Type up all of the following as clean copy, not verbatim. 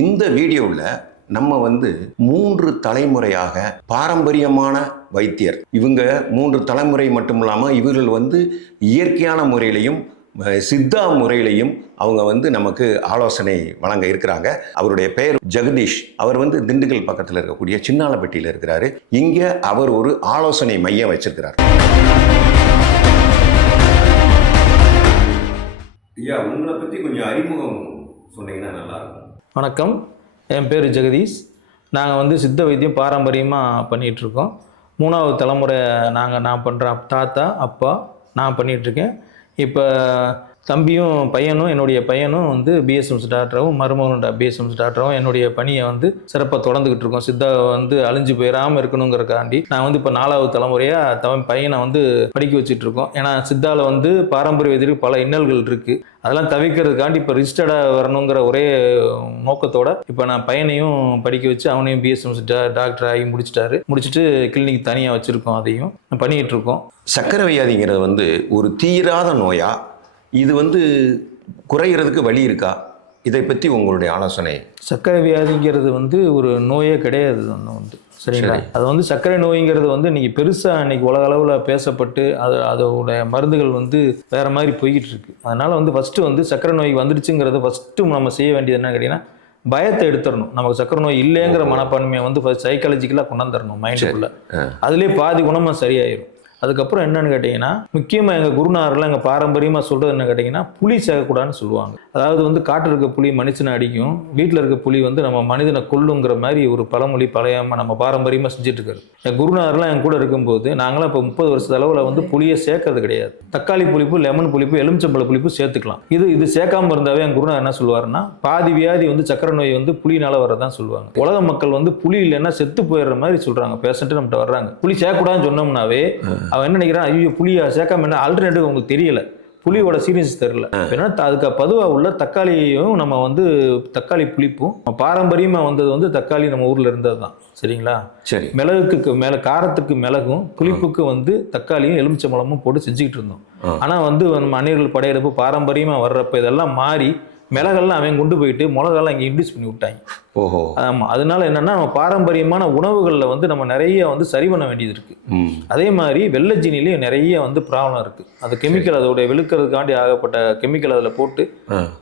இந்த வீடியோவில் நம்ம 3 தலைமுறையாக பாரம்பரியமான வைத்தியர். இவங்க 3 தலைமுறை மட்டும் இல்லாமல் இவர்கள் இயற்கையான முறையிலையும் சித்தா முறையிலையும் அவங்க நமக்கு ஆலோசனை வழங்க இருக்கிறாங்க. அவருடைய பெயர் ஜெகதீஷ். அவர் திண்டுக்கல் பக்கத்தில் இருக்கக்கூடிய சின்னாலப்பட்டியில் இருக்கிறாரு. இங்கே அவர் ஒரு ஆலோசனை மையம் வச்சிருக்கிறார். ஐயா, உங்களை பற்றி கொஞ்சம் அறிமுகம் சொன்னீங்கன்னா நல்லா இருக்கும். வணக்கம், என் பேர் ஜெகதீஷ். நாங்கள் சித்த வைத்தியம் பாரம்பரியமாக பண்ணிகிட்ருக்கோம். 3வது தலைமுறை நான் பண்ணுறேன். தாத்தா, அப்பா, நான் பண்ணிகிட்ருக்கேன். இப்போ தம்பியும் பையனும், என்னுடைய பையனும் பிஎஸ்எம்எஸ் டாக்டராகவும் மருமகனும் பிஎஸ்எம்எஸ் டாக்டராகவும் என்னுடைய பணியை சிறப்பாக தொடர்ந்துக்கிட்டு இருக்கோம். சித்தா அழிஞ்சு போயிடாமல் இருக்கணுங்கிறக்காண்டி நான் இப்போ 4வது தலைமுறையாக பையனை படிக்க வச்சுட்ருக்கோம். ஏன்னா சித்தாவில் பாரம்பரிய வைத்தியருக்கு பல இன்னல்கள் இருக்குது. அதெல்லாம் தவிர்க்கிறதுக்காண்டி இப்போ ரிஜிஸ்டர்டாக வரணுங்கிற ஒரே நோக்கத்தோடு இப்போ நான் பையனையும் படிக்க வச்சு அவனையும் பிஎஸ்எம்எஸ் டாக்டர் ஆகி முடிச்சுட்டு கிளினிக் தனியாக வச்சுருக்கோம். அதையும் பண்ணிக்கிட்டு இருக்கோம். சர்க்கரை வியாதிங்கிறது ஒரு தீராத நோயா? இது குறைகிறதுக்கு வழி இருக்கா? இதை பற்றி உங்களுடைய ஆலோசனை. சர்க்கரை வியாதிங்கிறது ஒரு நோயே கிடையாது. சரிங்களா? அது சர்க்கரை நோய்ங்கிறது இன்னைக்கு பெருசாக இன்னைக்கு உலக அளவில் பேசப்பட்டு அதோட மருந்துகள் வேறு மாதிரி போய்கிட்டு இருக்கு. அதனால் ஃபஸ்ட்டு சர்க்கரை நோய் வந்துடுச்சுங்கிறத ஃபஸ்ட்டு நம்ம செய்ய வேண்டியது என்ன கேட்டிங்கன்னா, பயத்தை எடுத்துடணும். நமக்கு சர்க்கரை நோய் இல்லைங்கிற மனப்பான்மையை சைக்காலஜிக்கலாக கொண்டாந்துடணும் மைண்டுக்குள்ளே. அதுலேயே பாதி குணமாக சரியாயிடும். அதுக்கப்புறம் என்னன்னு கேட்டிங்கன்னா, முக்கியமாக எங்கள் குருநாதர்கள் எங்கள் பாரம்பரியமாக சொல்கிறது என்ன கேட்டிங்கன்னா, புலி சேர்க்கக்கூடாதுன்னு சொல்லுவாங்க. அதாவது காட்டில் இருக்க புலி மனுஷனை அடிக்கும், வீட்டில் இருக்க புலி நம்ம மனிதனை கொல்லுங்கிற மாதிரி ஒரு பழமொழி பழையாமல் நம்ம பாரம்பரியமாக செஞ்சுட்டு இருக்காரு. என் குருநாதர்லாம் என் கூட இருக்கும்போது நாங்களாம் இப்போ 30 வருஷத்து அளவில் புளியை சேர்க்கறது கிடையாது. தக்காளி புளிப்பு, லெமன் புளிப்பு, எலுமிச்சம்பழ புளிப்பு சேர்த்துக்கலாம். இது சேர்க்காம இருந்தாவே என் குருநாதர் என்ன சொல்லுவாருன்னா, பாதி வியாதி சர்க்கரை நோய் புளினால வரதான் சொல்லுவாங்க. உலக மக்கள் புளி இல்லைன்னா செத்து போயிடுற மாதிரி சொல்கிறாங்க. பேஷண்ட்டு நம்மகிட்ட வர்றாங்க, புளி சேர்க்கக்கூடாதுன்னு சொன்னோம்னாவே அவன் என்ன நினைக்கிறான், ஐயோ புளியா சேர்க்காம என்ன ஆல்டர்னேட்டிவ் உங்களுக்கு தெரியல, புளியோட சீரியஸ் தெரியல. ஏன்னா அதுக்கு பொதுவாக உள்ள தக்காளியும் நம்ம தக்காளி புளிப்பும் பாரம்பரியமாக வந்தது தக்காளி நம்ம ஊரில் இருந்தது தான். சரிங்களா? சரி. மிளகுக்கு மேலே காரத்துக்கு மிளகும், புளிப்புக்கு தக்காளியும் எலுமிச்சம்பழமும் போட்டு செஞ்சுக்கிட்டு இருந்தோம். ஆனால் நம்ம அந்நியர்கள் படையெடுப்பு பாரம்பரியமாக வர்றப்ப இதெல்லாம் மாறி மிளகெல்லாம் அவன் கொண்டு போயிட்டு மிளகெல்லாம் இங்கே இன்ட்ரடியூஸ் பண்ணி விட்டாங்க. ஓஹோ. ஆமாம். அதனால என்னன்னா, நம்ம பாரம்பரியமான உணவுகளில் நம்ம நிறைய சரி பண்ண வேண்டியது இருக்கு. அதே மாதிரி வெள்ளை ஜீனிலையும் நிறைய ப்ராப்ளம் இருக்கு. அது கெமிக்கல், அதோடைய வெளுக்கிறதுக்காண்டி ஆகப்பட்ட கெமிக்கல் அதில் போட்டு,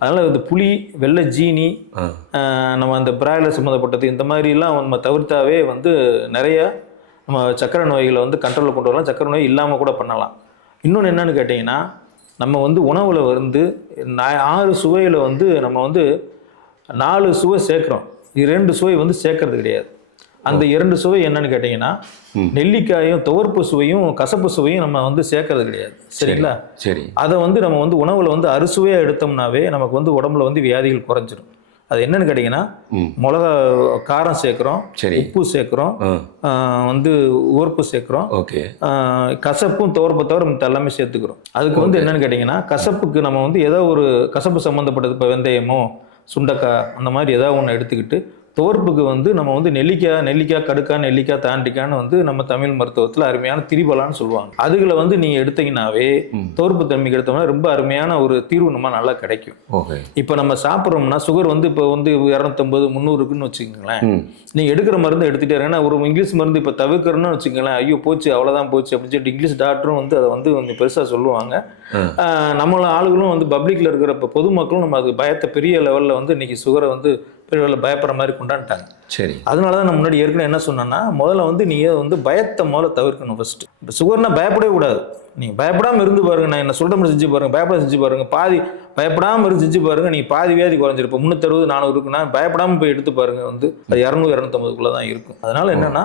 அதனால புளி, வெள்ளை ஜீனி, நம்ம அந்த பிராய்லர் சம்மந்தப்பட்டது இந்த மாதிரிலாம் நம்ம தவிர்த்தாவே நிறைய நம்ம சர்க்கரை நோய்களை கண்ட்ரோலில் கொண்டு வரலாம். சர்க்கரை நோய் இல்லாமல் கூட பண்ணலாம். இன்னொன்று என்னன்னு கேட்டிங்கன்னா, நம்ம உணவில் 6 சுவையில் நம்ம 4 சுவை சேர்க்குறோம். 2 சுவை சேர்க்கறது கிடையாது. அந்த 2 சுவை என்னன்னு கேட்டிங்கன்னா, நெல்லிக்காயும் துவர்ப்பு சுவையும் கசப்பு சுவையும் நம்ம சேர்க்கறது கிடையாது. சரிங்களா? சரி. அதை நம்ம உணவில் அறுசுவையாக எடுத்தோம்னாவே நமக்கு உடம்புல வியாதிகள் குறைஞ்சிரும். அது என்னன்னு கேட்டிங்கன்னா, மிளகா காரம் சேர்க்குறோம், உப்பு சேர்க்குறோம், உவர்ப்பு சேர்க்குறோம், கசப்பும் துவர்ப்பை தவிர மற்ற எல்லாமே சேர்த்துக்கிறோம். அதுக்கு என்னன்னு கேட்டிங்கன்னா, கசப்புக்கு நம்ம ஏதோ ஒரு கசப்பு சம்மந்தப்பட்டது, இப்போ வெந்தயமோ சுண்டக்காய் அந்த மாதிரி ஏதாவது ஒன்று எடுத்துக்கிட்டு, துவர்ப்புக்கு நம்ம நெல்லிக்காய் கடுக்கா, நெல்லிக்காய் தாண்டிக்கான்னு நம்ம தமிழ் மருத்துவத்தில் அருமையான திரிபலான்னு சொல்லுவாங்க. அதுகளை நீங்கள் எடுத்தீங்கன்னாவே துவர்ப்பு தன்மைக்கு எடுத்தோம்னா ரொம்ப அருமையான ஒரு தீர்வு நம்ம நல்லா கிடைக்கும். இப்போ நம்ம சாப்பிட்றோம்னா சுகர் இப்போ 250 300 இருக்குன்னு வச்சுக்கோங்களேன். நீங்கள் எடுக்கிற மருந்து எடுத்துகிட்டே இருக்கீங்கன்னா, ஒரு இங்கிலீஷ் மருந்து இப்போ தவிர்க்கணும்னு வச்சுக்கோங்களேன், ஐயோ போச்சு அவ்வளோதான் போச்சு அப்படின்னு சொல்லிட்டு இங்கிலீஷ் டாக்டரும் அதை கொஞ்சம் பெருசாக சொல்லுவாங்க. நம்மள ஆளுகளும் பப்ளிக்கில் இருக்கிற இப்போ பொதுமக்களும் நம்ம அது பயத்தை பெரிய லெவலில் இன்னைக்கு சுகரை பெரிய பயப்படுற மாதிரி கொண்டாண்டாங்க. சரி. அதனால தான் நான் முன்னாடி ஏற்கனவே என்ன சொன்னேன்னா, முதல்ல நீங்கள் பயத்தை முதல்ல தவிர்க்கணும். ஃபர்ஸ்ட் இப்போ சுகர்னா பயப்படவே கூடாது. நீங்கள் பயப்படாமல் இருந்து பாருங்க. நான் என்ன சொல்கிற செஞ்சு பாருங்க, பயப்பட செஞ்சு பாருங்க, பாதி பயப்படாமல் இருந்து செஞ்சு பாருங்க, நீங்கள் பாதி வியாதி குறைஞ்சிருப்போம். 360 400 இருக்குன்னா பயப்படாமல் போய் எடுத்து பாருங்க, அது 200 250 தான் இருக்கும். அதனால என்னன்னா,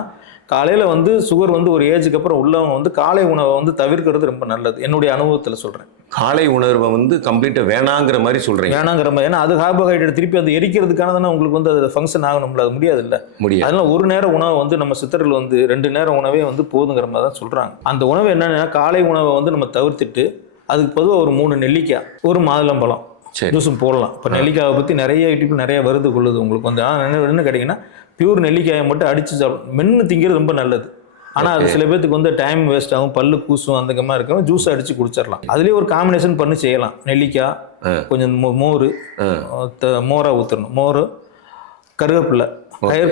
காலையில் சுகர் ஒரு ஏஜுக்கு அப்புறம் உள்ளவங்க காலை உணவை தவிர்க்கிறது ரொம்ப நல்லது. என்னுடைய அனுபவத்தில் சொல்கிறேன். காலை உணர்வை கம்ப்ளீட்டாக வேணாங்கிற மாதிரி சொல்கிறேன். வேணாங்கிற மாதிரி, ஏன்னா அது கார்போஹைட்ரேட் திருப்பி அது எரிக்கிறதுக்கான தானே உங்களுக்கு அது ஃபங்க்ஷன் ஆகணும்ல, அது முடியாது இல்லை. அதனால ஒரு நேரம் உணவை நம்ம சித்தர்கள் 2 நேரம் உணவே போதுங்கிற மாதிரி தான் சொல்கிறாங்க. அந்த உணவு என்னென்னா, காலை உணவை நம்ம தவிர்த்துட்டு அதுக்கு பொதுவாக ஒரு 3 நெல்லிக்காய், ஒரு மாதுளம்பழம் ஜூஸும் போடலாம். இப்போ நெல்லிக்காயை பற்றி நிறைய யூடியூப் நிறைய வருது கொள்ளுது உங்களுக்கு. என்ன கேட்டிங்கன்னா, பியூர் நெல்லிக்காயை மட்டும் அடித்து சாப்பிடும். மென்று திங்கிறது ரொம்ப நல்லது. ஆனால் அது சில பேருக்கு டைம் வேஸ்ட் ஆகும், பல்லு கூசும், அந்த மாதிரி இருக்கும். ஜூஸ் அடித்து குடிச்சிடலாம். அதுலேயே ஒரு காம்பினேஷன் பண்ணி செய்யலாம். நெல்லிக்காய், கொஞ்சம் மோர், மோராக ஊற்றணும். மோர், கருவேப்பிலை.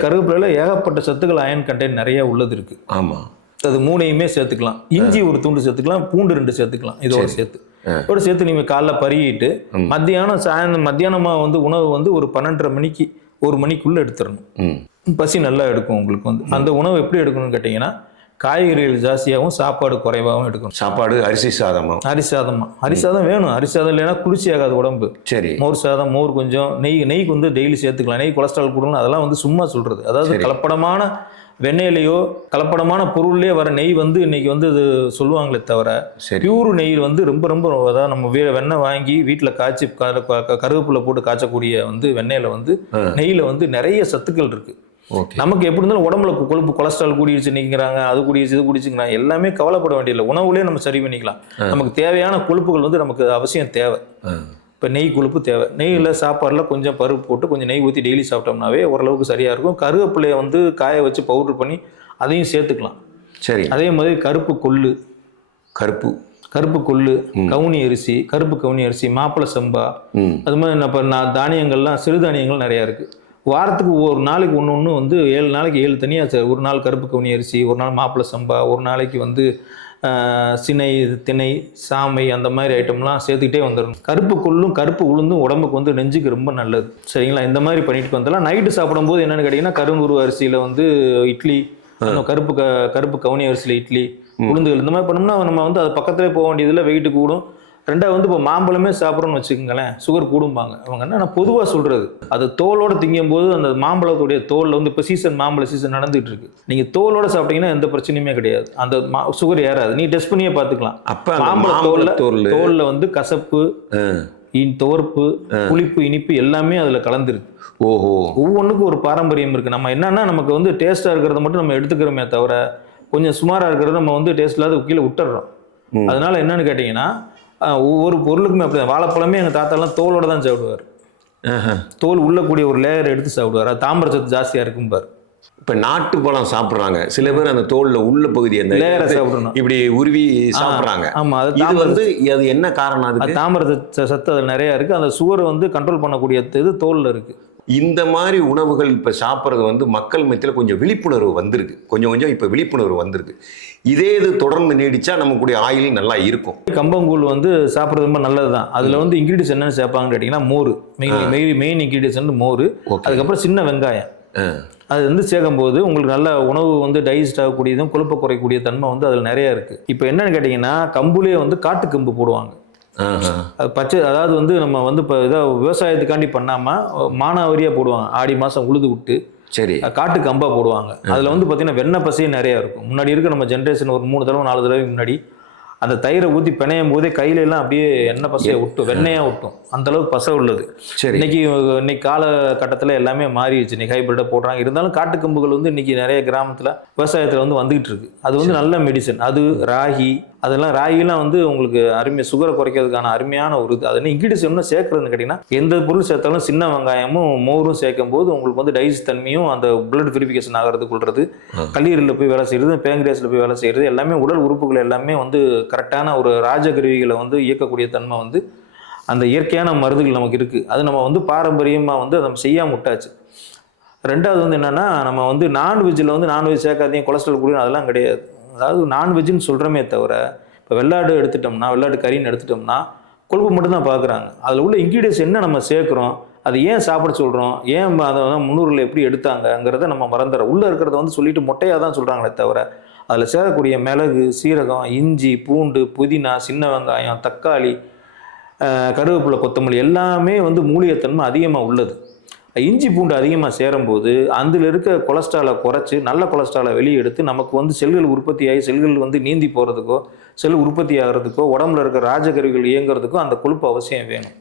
கருவேப்பிலையில் ஏகப்பட்ட சத்துக்கள் அயன் கண்டென்ட் நிறைய உள்ளது இருக்குது. ஆமாம். அது 3ஐயுமே சேர்த்துக்கலாம். இஞ்சி ஒரு துண்டு சேர்த்துக்கலாம், பூண்டு 2 சேர்த்துக்கலாம். இதோட சேர்த்து நீங்கள் காலைல பருகிட்டு மத்தியானமாக வந்து உணவு வந்து ஒரு 12:30 மணிக்கு 1 மணிக்குள்ளே எடுத்துடணும். பசி நல்லா எடுக்கும் உங்களுக்கு வந்து. அந்த உணவு எப்படி எடுக்கணும்னு கேட்டிங்கன்னா, காய்கறிகள் ஜாஸ்தியாகவும் சாப்பாடு குறைவாகவும் எடுக்கணும். சாப்பாடு அரிசி சாதம் வேணும். அரிசி சாதம் இல்லைன்னா குளிர்ச்சி ஆகாது உடம்பு. சரி. மோர் சாதம், மோர் கொஞ்சம், நெய் வந்து டெய்லி சேர்த்துக்கலாம். நெய் கொலஸ்ட்ரால் கூடணும், அதெல்லாம் வந்து சும்மா சொல்கிறது. அதாவது கலப்படமான வெண்ணெயிலையோ கலப்படமான பொருள்லேயே வர நெய் வந்து இன்னைக்கு வந்து இது சொல்லுவாங்களே தவிர, பியூர் நெய் வந்து ரொம்ப ரொம்ப அதாவது நம்ம வெண்ணெய் வாங்கி வீட்டில் காய்ச்சி கருவேப்பிலை போட்டு காய்ச்சக்கூடிய வந்து வெண்ணெயில வந்து நெய்யில் வந்து நிறைய சத்துக்கள் இருக்குது. நமக்கு எப்படி இருந்தாலும் உடம்புல கொழுப்பு கொலஸ்ட்ரால் கூடிடுச்சு நிற்கிறாங்க, அது கூடிடுச்சு இது கூடிச்சுங்கிறாங்க. எல்லாமே கவலைப்பட வேண்டியதில்லை. உணவுலேயே நம்ம சரி பண்ணிக்கலாம். நமக்கு தேவையான கொழுப்புகள் வந்து நமக்கு அவசியம் தேவை. இப்போ நெய் கொழுப்பு தேவை. நெய்யில் சாப்பாடில் கொஞ்சம் பருப்பு போட்டு கொஞ்சம் நெய் ஊற்றி டெய்லி சாப்பிட்டோம்னாவே ஓரளவுக்கு சரியாக இருக்கும். கருவேப்பிலையை வந்து காய வச்சு பவுட்ரு பண்ணி அதையும் சேர்த்துக்கலாம். சரி. அதே மாதிரி கருப்பு கொள்ளு, கவுனி அரிசி, கருப்பு கவுனி அரிசி, மாப்பிளை சம்பா, அது மாதிரி இப்போ தானியங்கள்லாம் சிறுதானியங்கள் நிறையா இருக்குது. வாரத்துக்கு ஒரு நாளைக்கு ஒன்று வந்து 7 நாளைக்கு 7 தனியாக, ஒரு நாள் கருப்பு கவுனி அரிசி, ஒரு நாள் மாப்பிளை சம்பா, ஒரு நாளைக்கு வந்து சினை, திணை, சாமை, அந்த மாதிரி ஐட்டம்லாம் சேர்த்துக்கிட்டே வந்துடணும். கருப்பு கொள்ளும் கருப்பு உளுந்தும் உடம்புக்கு வந்து நெஞ்சுக்கு ரொம்ப நல்லது. சரிங்களா? இந்த மாதிரி பண்ணிட்டு வந்துடலாம். நைட்டு சாப்பிடும்போது என்னென்னு கேட்டிங்கன்னா, கருங்குரு அரிசியில் வந்து இட்லி, கருப்பு கவுனி அரிசியில் இட்லி, உளுந்துகள் இந்த மாதிரி பண்ணோம்னா நம்ம வந்து அது பக்கத்துலேயே போக வேண்டியதில் வெயிட்டு கூடும். ரெண்டாவது வந்து இப்போ மாம்பழமே சாப்பிட்றோன்னு வச்சுக்கோங்களேன், சுகர் கூடும்பாங்க அவங்க. என்ன நான் பொதுவாக சொல்கிறது, அது தோலோடு திங்கும்போது அந்த மாம்பழத்துடைய தோலில் வந்து இப்போ மாம்பழ சீசன் நடந்துகிட்டு இருக்கு. நீங்கள் தோலோடு சாப்பிட்டீங்கன்னா எந்த பிரச்சனையுமே கிடையாது, அந்த சுகர் ஏறாது. நீ டெஸ்ட் பண்ணியே பார்த்துக்கலாம். அப்போ மாம்பழ தோலில் வந்து கசப்பு, துவர்ப்பு, புளிப்பு, இனிப்பு எல்லாமே அதில் கலந்துருக்கு. ஒவ்வொன்றுக்கும் ஒரு பாரம்பரியம் இருக்குது. நம்ம என்னன்னா நமக்கு வந்து டேஸ்ட்டாக இருக்கிறத மட்டும் நம்ம எடுத்துக்கிறோமே தவிர, கொஞ்சம் சுமாராக இருக்கிறத நம்ம வந்து டேஸ்ட் இல்லாத கீழே விட்டுறோம். அதனால என்னன்னு கேட்டிங்கன்னா, ஒவ்வொரு பொருளுக்குமே அப்படி தான். வாழைப்பழமே எங்கள் தாத்தாலாம் தோலோடு தான் சாப்பிடுவார். தோல் உள்ளக்கூடிய ஒரு லேயர் எடுத்து சாப்பிடுவார். அது தாமிர சத்து ஜாஸ்தியாக இருக்கும்பார். இப்போ நாட்டு பழம் சாப்பிட்றாங்க சில பேர், அந்த தோலில் உள்ள பகுதி அந்த லேயரை சாப்பிடணும், இப்படி உருவி சாப்பிட்றாங்க. ஆமாம், அது வந்து அது என்ன காரணம்? அது தாமிர சத்து அதில் நிறையா இருக்குது. அந்த சுகரை வந்து கண்ட்ரோல் பண்ணக்கூடிய இது தோலில் இருக்குது. இந்த மாதிரி உணவுகள் இப்போ சாப்பிட்றது வந்து மக்கள் மத்தியில் கொஞ்சம் விழிப்புணர்வு வந்திருக்கு. கொஞ்சம் இப்போ விழிப்புணர்வு வந்திருக்கு. இதே இது தொடர்ந்து நீடிச்சா நமக்குடைய ஆயில் நல்லா இருக்கும். கம்பங்கூழ் வந்து சாப்பிட்றது ரொம்ப நல்லது தான். அதில் வந்து இன்க்ரீடியன்ஸ் என்னென்னு சேர்ப்பாங்கன்னு கேட்டிங்கன்னா, மோர் மெயின் இன்க்ரீடியன்ஸ் வந்து மோர். அதுக்கப்புறம் சின்ன வெங்காயம். அது வந்து சேர்க்கும்போது உங்களுக்கு நல்ல உணவு வந்து டைஜஸ்ட் ஆகக்கூடியதும் கொழுப்பை குறைக்கூடிய தன்மை வந்து அதில் நிறையா இருக்குது. இப்போ என்னென்னு கேட்டிங்கன்னா, கம்புலேயே வந்து காட்டு கம்பு போடுவாங்க. அது பச்சை, அதாவது வந்து நம்ம வந்து இப்போ இதாக விவசாயத்துக்காண்டி பண்ணாமல் மானாவரியாக போடுவாங்க. ஆடி மாதம் உழுது விட்டு சரி காட்டு கம்பா போடுவாங்க. அதில் வந்து பார்த்தீங்கன்னா வெண்ணெய் பசையே நிறையா இருக்கும். முன்னாடி இருக்க நம்ம ஜென்ரேஷன் ஒரு 3 தடவை 4 தடவை முன்னாடி அந்த தயிரை ஊற்றி பிணையும் போதே கையில எல்லாம் அப்படியே எண்ணெய் பசையை விட்டும், வெண்ணையாக விட்டும். அந்தளவுக்கு பசை உள்ளது. சரி. இன்னைக்கு காலகட்டத்தில் எல்லாமே மாறிடுச்சு. இன்னைக்கு ஹைபிரிட்டாக போடுறாங்க. இருந்தாலும் காட்டுக்கம்புகள் வந்து இன்னைக்கு நிறைய கிராமத்தில் விவசாயத்தில் வந்து வந்துகிட்டு இருக்கு. அது வந்து நல்ல மெடிசன். அது ராகி, அதெல்லாம் ராகிலாம் வந்து உங்களுக்கு சுகரை குறைக்கிறதுக்கான அருமையான ஒரு இது. அது இன்க்ரீடியன்ஸ் என்ன சேர்க்கறதுன்னு கேட்டிங்கன்னா, எந்த பொருள் சேர்த்தாலும் சின்ன வெங்காயமும் மோரும் சேர்க்கும் போது உங்களுக்கு வந்து டைஜஸ்ட் தன்மையும் அந்த பிளட் பியூரிஃபிகேஷன் ஆகிறதுக்குள்றது, கல்லீரலில் போய் வேலை செய்கிறது, பேங்க்ரியாஸில் போய் வேலை செய்கிறது, எல்லாமே உடல் உறுப்புகள் எல்லாமே வந்து கரெக்டான ஒரு ராஜகருவிகளை வந்து இயக்கக்கூடிய தன்மை வந்து அந்த இயற்கையான மருந்துகள் நமக்கு இருக்குது. அது நம்ம வந்து பாரம்பரியமாக வந்து நம்ம செய்யாமல் விட்டாச்சு. ரெண்டாவது வந்து என்னென்னா, நம்ம வந்து நான்வெஜ் சேர்க்காதீங்க, கொலஸ்ட்ரால் கூடிய அதெல்லாம் கிடையாது. அதாவது நான்வெஜ்ஜுன்னு சொல்கிறோமே தவிர, இப்போ வெள்ளாடு எடுத்துட்டோம்னா, வெள்ளாடு கறின்னு எடுத்துட்டோம்னா கொழுப்பு மட்டும்தான் பார்க்குறாங்க. அதில் உள்ள இன்க்ரீடியன்ஸ் என்ன நம்ம சேர்க்குறோம், அது ஏன் சாப்பிட சொல்கிறோம், ஏன் அதை முன்னோர்கள் எப்படி எடுத்தாங்கங்கிறத நம்ம மறந்துடுறோம். உள்ளே இருக்கிறத வந்து சொல்லிட்டு மொட்டையாக தான் சொல்கிறாங்களே தவிர, அதில் சேரக்கூடிய மிளகு, சீரகம், இஞ்சி, பூண்டு, புதினா, சின்ன வெங்காயம், தக்காளி, கருவேப்பிலை, கொத்தமல்லி எல்லாமே வந்து மூலிகைத்தன்மை அதிகமாக உள்ளது. இஞ்சி பூண்டு அதிகமாக சேரும்போது அதில் இருக்க கொலஸ்ட்ராலை குறைச்சி நல்ல கொலஸ்ட்ராலை வெளியே எடுத்து நமக்கு வந்து செல்கள் உற்பத்தியாகி செல்கள் வந்து நீந்தி போகிறதுக்கோ, செல் உற்பத்தி ஆகிறதுக்கோ, உடம்புல இருக்க ராஜகருவிகள் இயங்குறதுக்கோ அந்த கொழுப்பு அவசியம் வேணும்.